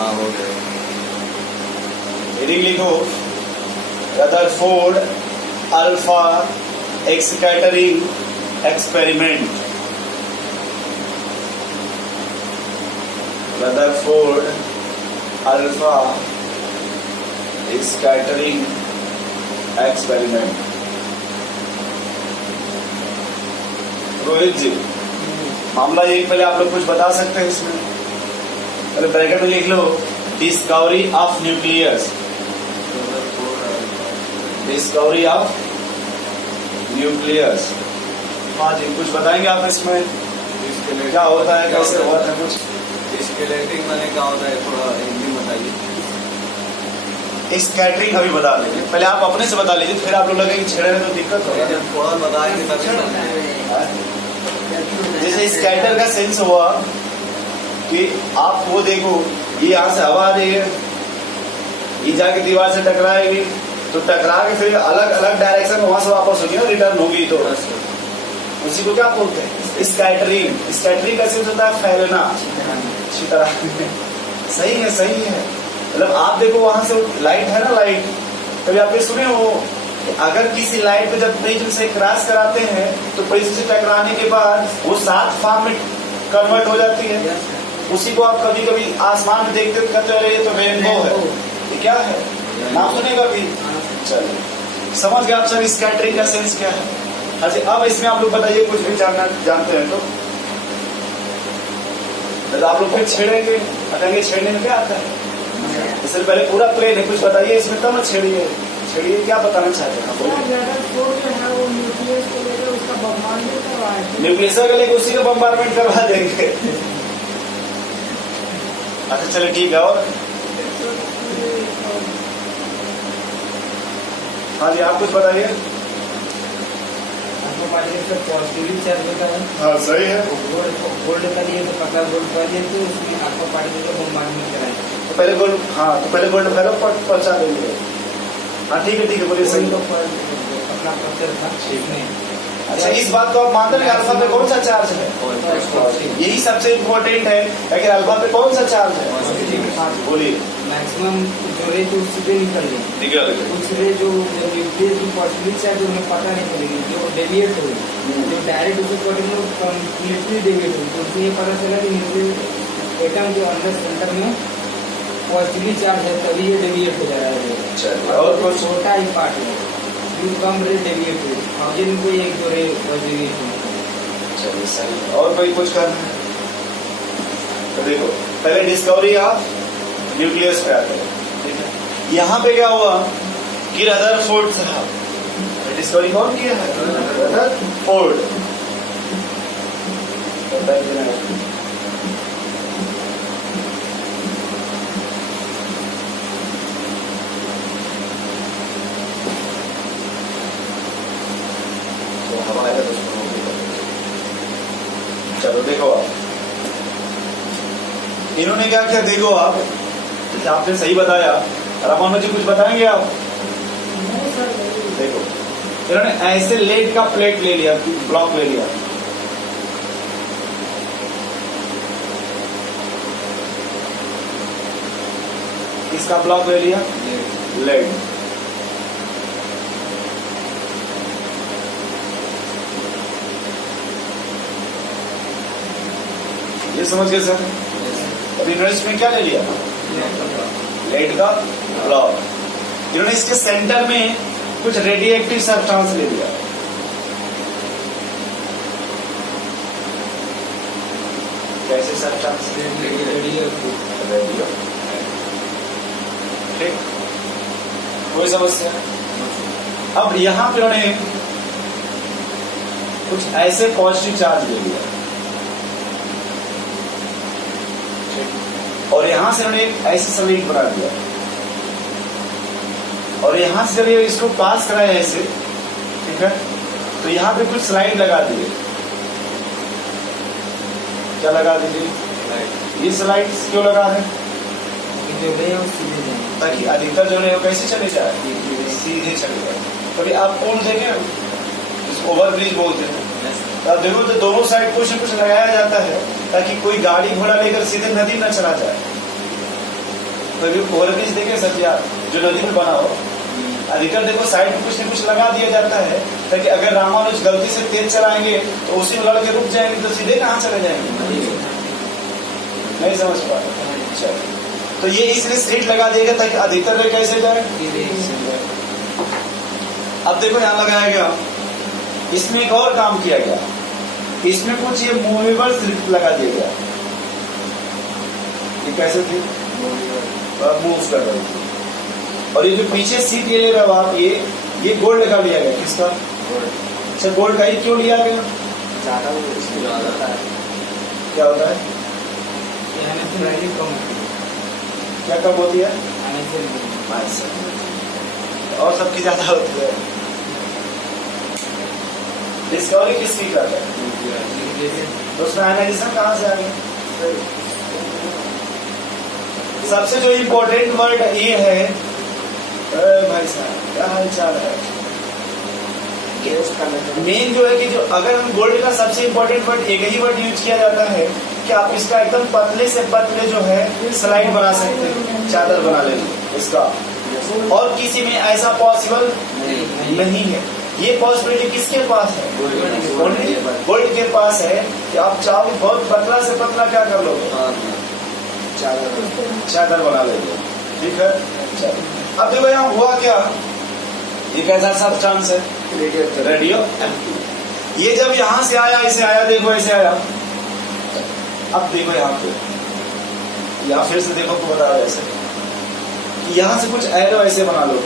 हाँ हो गया। हेडिंग लिखो, Rutherford alpha scattering experiment. Rutherford alpha scattering experiment. Rohit ji, मामला ये, पहले आप लोग कुछ बता सकते हैं इसमें? पहले ब्रैकेट में लिख लो, discovery of nucleus. Discovery of nucleus. हाँ जी, कुछ बताएंगे आप इसमें? क्या होता है, कैसे हुआ था कुछ? स्केलेटिंग मैंने क्या होता है, थोड़ा हिंदी बताइए। स्कैटरिंग अभी बता देंगे, पहले आप अपने से बता लीजिए, फिर आप लोग लगे कि छेड़े में तो दिक्कत होगा। थोड़ा बताएंगे तभी। जैसे स्कैटर का सेंस हुआ कि आप वो देखो, ये यहाँ से हवा आ रही है, ये जाके दीवार से टकराएगी, तो टकरा के फिर अलग अलग डायरेक्शन में वहां से वापस होगी ना, रिटर्न होगी, तो उसी को क्या बोलते हैं? स्कैटरिंग। स्कैटरिंग का सेंस होता है फैलना, अच्छी तरह। सही है, सही है। मतलब आप देखो, वहां से लाइट है ना, लाइट कभी आपने सुने हो कि अगर किसी लाइट को जब प्रिज्म से क्रॉस कराते हैं तो प्रिज्म से टकराने के बाद वो 7 फॉर्म में कन्वर्ट हो जाती है। उसी को आप कभी कभी आसमान में देखते कहते हैं ये तो रेनबो है, ये क्या है, नाम सुनेगा भी। चलिए, समझ गए आप सब स्कैटरिंग का सेंस क्या है? अच्छा, अब इसमें आप लोग बताइए, कुछ भी जानते हैं तो आप लोग फिर छेड़ेंगे, बताएंगे छेड़ने में क्या आता है। इससे पहले पूरा प्लेन है, कुछ बताइए इसमें, तब छेड़िए। छेड़िए, क्या बताना चाहते हैं? न्यूक्लियस का लेके उसी का बम्बारमेंट करवा देंगे। अच्छा चलिए ठीक है। और हाँ जी, आप कुछ बताइए। पॉजिटिवली चार्ज होता है। हाँ सही है। गोल्ड का लिए तो पतला गोल्ड का लिए तो उसमें आपको पार्टिकल का बम्बारमेंट कराएंगे। तो पहले गोल्ड, हाँ तो पहले गोल्ड पहले पहुंचा देंगे। हाँ ठीक है, बोलिए। सही अपना पत्थर था इसमें। अच्छा, इस बात को आप मानते हैं कि अल्फा पे कौन सा चार्ज है? यही सबसे इम्पोर्टेंट है, लेकिन अल्फा पे कौन सा चार्ज है? बोलिए। मैक्सिमम जो रे तो उससे निकल गई, उससे जो न्यूक्लियस की पॉजिटिव चार्ज उन्हें पता नहीं चलेगी, जो डेविएट होगी, जो डायरेक्ट उसे पॉजिटिव कंप्लीटली डेविएट होगी, तो उससे ये पता चला कि न्यूक्लियस एटम जो अंदर सेंटर में पॉजिटिवली चार्ज है, तभी ये डेविएट हो जा रहा है। और कुछ छोटा ही पार्ट है कम रे डेविएट हुई, और जिनको एक जो रे डेविएट हुई। चलिए सही। और कोई कुछ करना है तो देखो, पहले डिस्कवरी ऑफ न्यूक्लियस पे आते हैं, ठीक है। यहाँ पे क्या हुआ कि रदरफोर्ड साहब, डिस्कवरी कौन किया है? रदरफोर्ड। चलो देखो आप, इन्होंने क्या किया, देखो आप, आपने सही बताया। रामानुज जी कुछ बताएंगे आप? देखो, इन्होंने ऐसे लेड का प्लेट ले लिया, ब्लॉक ले लिया, इसका ब्लॉक ले लिया, लेड। ये समझ गए सर? अभी इन्होंने इसमें क्या ले लिया? लेड का ब्लॉक। इन्होंने इसके सेंटर में कुछ रेडिएटिव सब्सटेंस ले लिया, कैसे सब्सटेंस? रेडियो। ठीक, कोई समस्या? अब यहां पे उन्होंने कुछ ऐसे पॉजिटिव चार्ज ले लिया, और यहां से उन्होंने एक ऐसे समीप बना दिया, और यहां से जब ये इसको पास कराया ऐसे, ठीक है, तो यहां पे कुछ स्लाइड लगा दिए। क्या लगा दीजिए? ये स्लाइड क्यों लगा है? ताकि अधिकतर जो है वो कैसे चले जाए, सीधे चले जाए। कभी आप पुल देखें, जिसको ओवर ब्रिज बोलते हैं, तो आप देखो तो दोनों साइड कुछ न कुछ लगाया जाता है ताकि कोई गाड़ी घोड़ा लेकर सीधे नदी न चला जाए। ओवरब्रिज देखे सर जी आप, जो नदी में बना हो, अधिकतर देखो साइड में कुछ न कुछ लगा दिया जाता है ताकि अगर रामानुज गलती से तेज चलाएंगे तो उसी में लड़के रुक जाएंगे तो सीधे कहाँ चले जाएंगे। नहीं समझ पा रहे। अच्छा, तो ये इसलिए स्ट्रीट लगा देगा ताकि अधिकतर वे कैसे जाए। अब देखो यहाँ लगाया गया, इसमें एक और काम किया गया, इसमें कुछ ये मूवेबल स्ट्रिप लगा दिया गया। ये कैसे थी, मूव कर रही थी। और ये जो पीछे सीट ये ले रहे हो आप, ये गोल्ड का लिया गया। किसका? अच्छा, गोल्ड का ही क्यों लिया गया? क्या होता है, क्या कम होती है, और सबकी ज्यादा होती है। डिस्कवरी किसकी कर रहे हैं, तो उसमें आयनाइजेशन कहाँ से आ गया? सबसे जो इम्पोर्टेंट वर्ड ये है, भाई साहब क्या हाल चाल है, मेन जो है कि जो अगर हम गोल्ड का सबसे इम्पोर्टेंट वर्ड एक ही वर्ड यूज किया जाता है कि आप इसका एकदम पतले से पतले जो है स्लाइड बना सकते हैं, चादर बना लेंगे इसका, और किसी में ऐसा पॉसिबल नहीं है। ये पॉसिबिलिटी किसके पास है? गोल्ड के पास है कि आप चाहो बहुत पतला से पतला क्या कर लोगे, चादर बना लेंगे। ठीक है, अब देखो यहाँ हुआ क्या, ये कैसा सब्सटेंस है, रेडियो। ये जब यहाँ से आया, ऐसे आया, देखो ऐसे आया। अब देखो यहाँ पे, यहाँ फिर से देखो को बता रहा है ऐसे, यहाँ से कुछ एरो ऐसे बना लो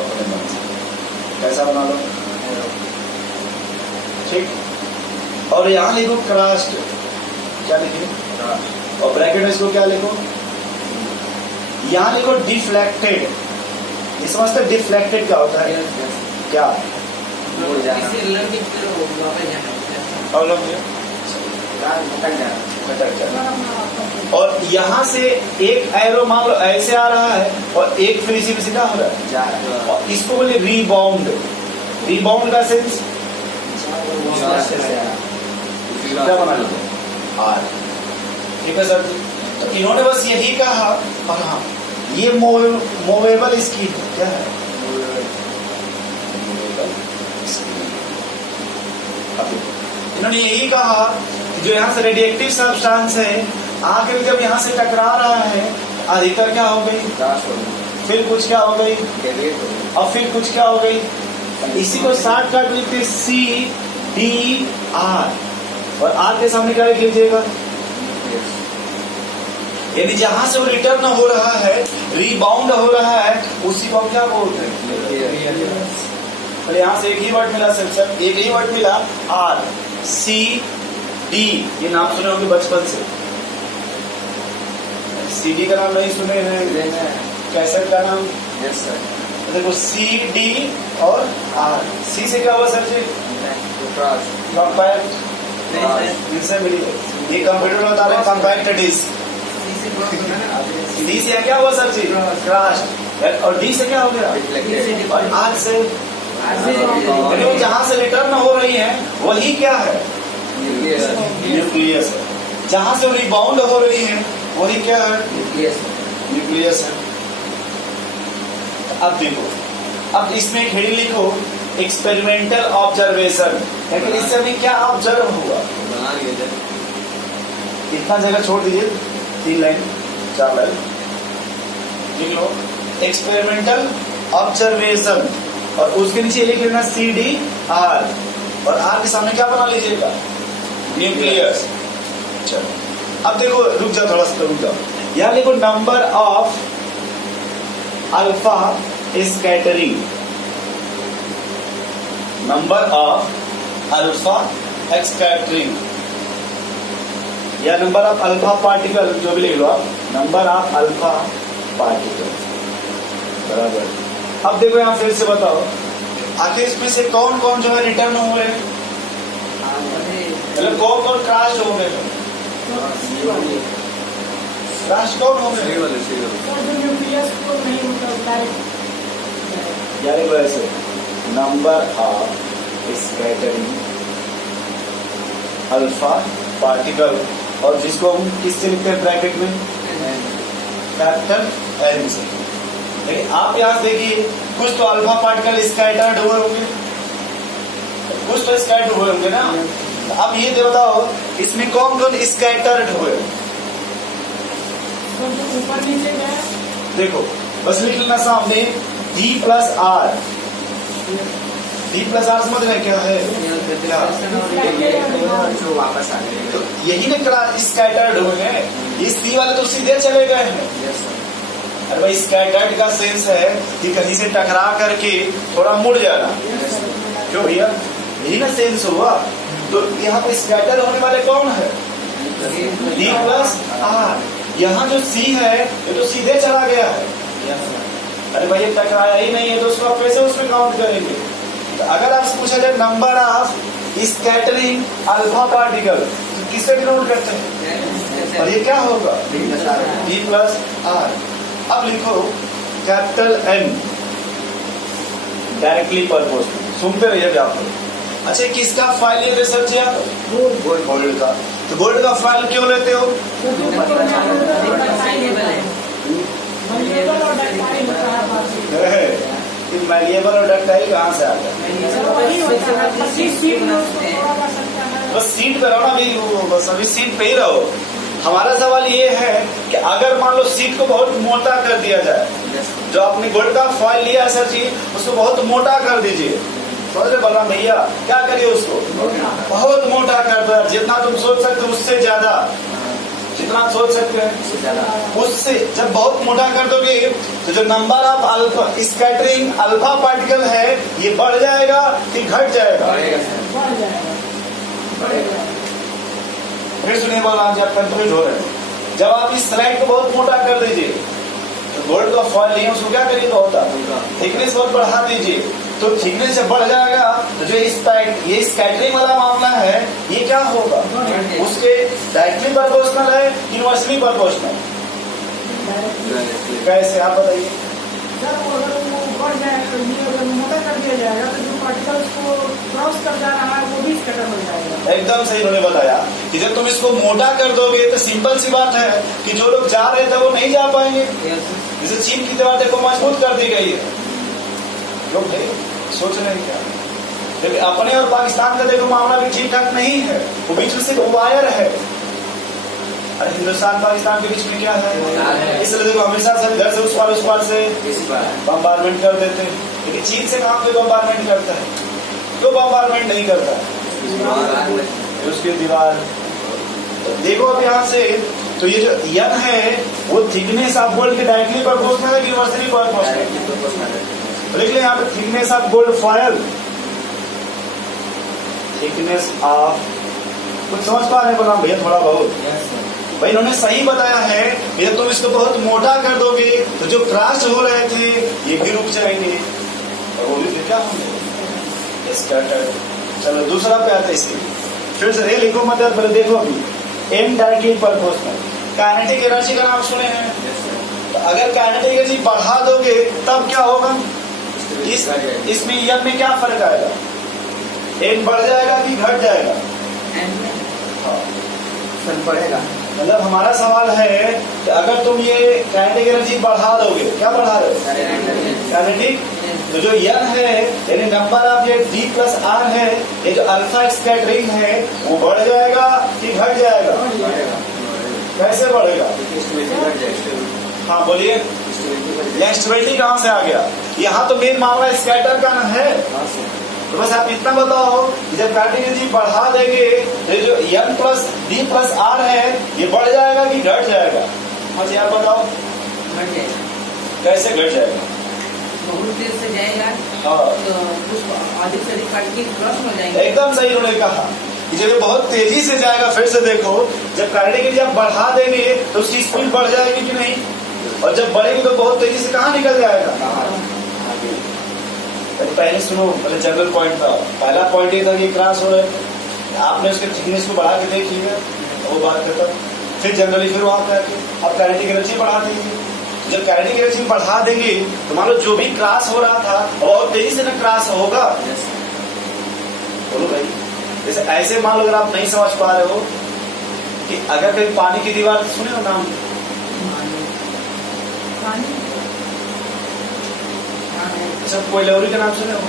अपने मन से, कैसा बना लो, ठीक। और यहाँ लिखो क्रस्ट, क्या लिखे, और ब्रैकेट में इसको क्या लिखो, यहाँ लिखो डिफ्लेक्टेड। ये समझते डिफ्लेक्टेड क्या होता है? क्या और यहाँ से एक एरो मान लो ऐसे आ रहा है और एक फिर इसी में सीधा हो रहा है, और इसको बोले रीबाउंड। रीबाउंड का सेंस क्या बना लो, आर। ठीक है सर, तो इन्होंने बस यही कहा। और हाँ, ये मूवेबल इसकी क्या है, इन्होंने यही कहा कि जो यहाँ से रेडिएक्टिव सब्सटेंस है आखिर जब यहाँ से टकरा रहा है, अधिकतर क्या हो गई, फिर कुछ क्या हो गई, और फिर कुछ क्या हो गई। इसी को शॉर्टकट लिखते CDR, और आर के सामने क्या लिख लीजिएगा, यानी जहां से वो रिटर्न हो रहा है, रीबाउंड हो रहा है, उसी को क्या बोलते हैं। यहाँ से एक ही वर्ड मिला सर, एक ही वर्ड मिला, RCD। ये नाम सुने होंगे बचपन से, CD का नाम नहीं सुने हैं, कैसेट का नाम। Yes sir. देखो CD और R, C से क्या हुआ सर जी, कॉम्पैक्ट, इनसे मिली। ये कंप्यूटर बता रहे हैं कॉम्पैक्ट डिस्क। डी से क्या हुआ सर जी, क्रस्ट। और डी से क्या हो गया, और आर से जहां से रिटर्न हो रही है वही क्या है, न्यूक्लियस है। जहां से रिबाउंड हो रही है वही क्या है, न्यूक्लियस है। अब देखो, अब इसमें एक हेडिंग लिखो, एक्सपेरिमेंटल ऑब्जर्वेशन। लेकिन इससे अभी क्या ऑब्जर्व हुआ, इतना जगह छोड़ दीजिए, 3 लाइन 4 लाइन लिख लो, एक्सपेरिमेंटल ऑब्जर्वेशन, और उसके नीचे लिख लेना CDR, और आर के सामने क्या बना लीजिएगा, न्यूक्लियस। चलो अब देखो, रुक जाओ थोड़ा सा, रुक जाओ, यहाँ लिखो number of alpha scattering, number of alpha scattering, या नंबर ऑफ अल्फा पार्टिकल, जो भी लिख लो आप, नंबर ऑफ अल्फा पार्टिकल बराबर। अब देखो यहाँ फिर से बताओ, आखिर इसमें से कौन कौन जो है रिटर्न हो गए, मतलब कौन कौन क्रैश हो गए, क्रैश कौन हो गए, यानी वैसे number of scattering alpha particle और जिसको हम किससे लिखते हैं ब्रैकेट में, कैपिटल एन से। लेकिन आप यहां देखिए कुछ तो अल्फा पार्टिकल स्कैटर्ड हुए होंगे, कुछ तो स्कैटर्ड हुए होंगे ना। अब ये बताओ इसमें कौन कौन स्कैटर्ड हुए? ऊपर नीचे में देखो बस लिख लेना सामने D plus R. D plus R समझ रहे क्या है? जो वापस आ गए तो यही ना स्कैटर्ड हुए हैं। इस सी वाले तो सीधे चले गए हैं। अरे भाई स्कैटर्ड का सेंस है कि कहीं से टकरा करके थोड़ा मुड़ जाना, क्यों भैया? यही ना सेंस हुआ। तो यहाँ पे स्कैटर होने वाले कौन है? D plus R. यहाँ जो C है ये तो सीधे चला गया है। अरे भाई ये टकराया ही नहीं है तो उसको आप कैसे उसमें काउंट करेंगे? तो अगर आपसे पूछा जाए number of scattering alpha particle तो किससे डिनोट करते हैं? और ये क्या होगा? D plus R. अब लिखो कैपिटल N डायरेक्टली प्रोपोर्शनल। सुनते रहिए आप। अच्छा किसका फाइल लेते सर जी आप? गोल्ड का। तो गोल्ड का फाइल क्यों लेते हो? मैलिएबल और डक्टाइल कहाँ से आ गया? बस सीट पे रहो ना अभी, बस अभी सीट पे ही रहो। हमारा सवाल ये है कि अगर मान लो सीट को बहुत मोटा कर दिया जाए, जो आपने गोल्ड का फॉइल लिया है सर जी उसको बहुत मोटा कर दीजिए। समझ रहे बलराम भैया? क्या करिए उसको बहुत मोटा कर दो। जितना तुम सोच सकते हो उससे ज्यादा, जितना सोच सकते हैं उससे। जब बहुत मोटा कर दोगे तो जो number of alpha scattering alpha particle है ये बढ़ जाएगा कि घट जाएगा? फिर सुनिए बलराम जी, आप कंफ्यूज हो रहे हैं। जब आप इस स्लाइड को बहुत मोटा कर दीजिए तो गोल्ड का फॉइल नहीं है उसको क्या करिए? तो होता थिकनेस बहुत बढ़ा दीजिए। तो थिकनेस जब बढ़ जाएगा तो जो ये स्कैटरिंग वाला मामला है ये क्या होगा? उसके डायरेक्टली प्रोपोर्शनल है, इनवर्सली प्रोपोर्शनल? कैसे आप बताइए? सर अगर वो बढ़ जाएगा, अगर मोटा कर दिया जाएगा तो जो पार्टिकल्स को क्रॉस कर जा रहा है वो भी स्कैटर हो जाएगा। एकदम सही उन्होंने बताया कि जब तुम इसको मोटा कर दोगे तो सिंपल सी बात है कि जो लोग जा रहे थे वो नहीं जा पाएंगे। जैसे चीन की दीवार देखो मजबूत कर दी गई है, लोग सोच रहे हैं क्या? लेकिन अपने और पाकिस्तान का देखो मामला भी ठीक ठाक नहीं है, वो बीच में सिर्फ वायर है। अरे हिंदुस्तान पाकिस्तान के बीच में क्या है? इसलिए देखो हमेशा से इधर से उस पार से बम्बारमेंट कर देते हैं। लेकिन चीन से कहाँ पे बम्बारमेंट करता है? क्यों बम्बारमेंट नहीं करता है? उसकी दीवार तो देखो अब यहाँ से। तो ये जो यन है वो थिकनेस ऑफ गोल्ड के डायरेक्टली प्रोपोर्शनल है कि इनवर्सली प्रोपोर्शनल? लिख ले यहाँ पे thickness of gold foil, thickness of. कुछ समझ पा रहे बोला भैया? थोड़ा बहुत भाई इन्होंने सही बताया है। भैया तुम इसको बहुत मोटा कर दोगे तो जो क्रॉस हो रहे थे ये भी रुक जाएंगे और वो भी क्या होंगे? स्कैटर्ड। चलो दूसरा पे आता है इसके। फिर से लिखो मतलब पहले देखो अभी M directly proportional. Kinetic energy का नाम सुने हैं? तो अगर काइनेटिक एनर्जी बढ़ा दोगे तब क्या होगा? इसमें यन में क्या फर्क आएगा? एन बढ़ जाएगा कि घट जाएगा? फर्क पड़ेगा। मतलब हमारा सवाल है कि अगर तुम ये काइनेटिक एनर्जी बढ़ा दोगे, क्या बढ़ा रहे हो? काइनेटिक। तो जो यन है यानी नंबर ऑफ ये D प्लस आर है, ये जो अल्फा स्कैटरिंग है वो बढ़ जाएगा कि घट जाएगा? कैसे बढ़ेगा? हाँ बोलिए। स्टेबिलिटी कहाँ से आ गया? यहाँ तो मेन मामला स्कैटर का ना है। तो बस आप इतना बताओ जब काइनेटिक एनर्जी बढ़ा देंगे तो जो N plus D plus R है ये बढ़ जाएगा कि घट जाएगा? मुझे आप बताओ कैसे घट जाएगा? बहुत देर से जाएगा तो अधिक से अधिक पार्टिकल क्रॉस हो जाएंगे। एकदम सही उन्होंने कहा कि जब बहुत तेजी से जाएगा। फिर से देखो जब काइनेटिक एनर्जी आप बढ़ा देंगे तो उसकी स्पीड बढ़ जाएगी कि नहीं? और जब बढ़ेगी तो बहुत तेजी से कहाँ निकल जाएगा? पहले सुनो, पहले जनरल पॉइंट था। पहला पॉइंट ये था कि क्रॉस हो रहे, आपने उसके थिकनेस को बढ़ा के देख लिया वो बात करता। फिर जनरली फिर वहां पे आके आप काइनेटिक एनर्जी बढ़ा देंगे। जब काइनेटिक एनर्जी बढ़ा देंगे तो मान लो जो भी क्रॉस हो रहा था बहुत तेजी से ना क्रॉस होगा। बोलो भाई। जैसे ऐसे मान लो अगर आप नहीं समझ पा रहे हो कि अगर कहीं पानी की दीवार सुने हो नाम, पानी अच्छा कोयलौरी का नाम सुने हो?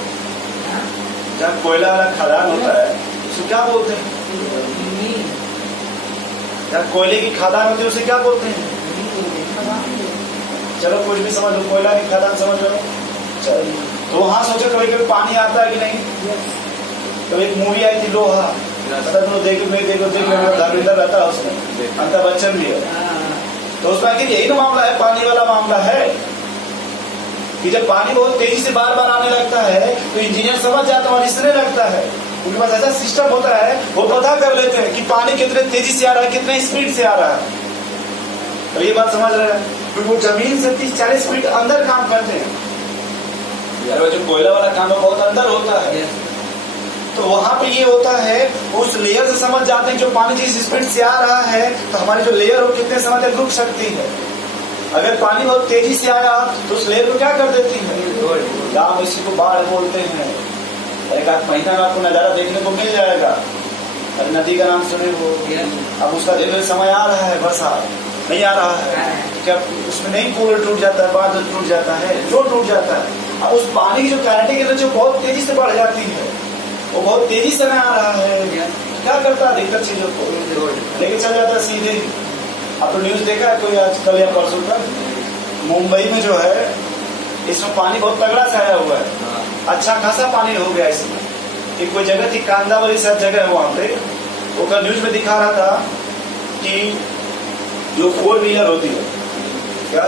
जहाँ कोयला वाला खदान होता है उसको क्या बोलते हैं? जहाँ कोयले की खदान होती है उसे क्या बोलते हैं? चलो कुछ भी समझ लो, कोयला की खदान समझ लो। चलो तो वहां सोचो कभी कभी पानी आता है कि नहीं? तो एक मूवी आई थी लोहा, पता तुम देखो धर्मेंद्र रहता है उसमें, अमिताभ बच्चन भी है। तो उसमें आखिर यही ना मामला है, पानी वाला मामला है कि जब पानी बहुत तेजी से बार बार आने लगता है तो इंजीनियर समझ जाता है और रिसने लगता है। उनके पास ऐसा सिस्टम होता है, वो पता कर लेते हैं कि पानी कितने तेजी से आ रहा है, कितने स्पीड से आ रहा है। तो ये बात समझ रहे हैं, क्योंकि वो जमीन से 30-40 फीट अंदर काम करते हैं। यार जो कोयला वाला काम है बहुत अंदर होता है। तो वहां पे ये होता है, उस लेयर से समझ जाते हैं जो पानी जिस स्पीड से आ रहा है तो हमारी जो लेयर हो कितने समय तक रुक सकती है। अगर पानी बहुत तेजी से आया तो उस लेयर को क्या कर देती है? गाँव इसी को बाढ़ बोलते हैं। एक आध महीना में आपको नजारा देखने को मिल जाएगा। अरे नदी का नाम सुने हो? अब उसका धीरे समय आ रहा है, बरसात नहीं आ रहा है, क्या उसमें नहीं पुल टूट जाता है, बांध टूट जाता है, जो टूट जाता है। अब उस पानी की जो काइनेटिक एनर्जी बहुत तेजी से बढ़ जाती है, वो बहुत तेजी से आ रहा है, क्या करता है अधिकतर चीजों को लेके चल जाता है सीधे। आप तो न्यूज देखा है कोई आजकल या परसों का, मुंबई में जो है इसमें पानी बहुत तगड़ा से आया हुआ है, अच्छा खासा पानी हो गया इसमें। एक कोई जगह थी कांदावली सब जगह है वहां पे, वो न्यूज में दिखा रहा था कि जो 4 व्हीलर होती है क्या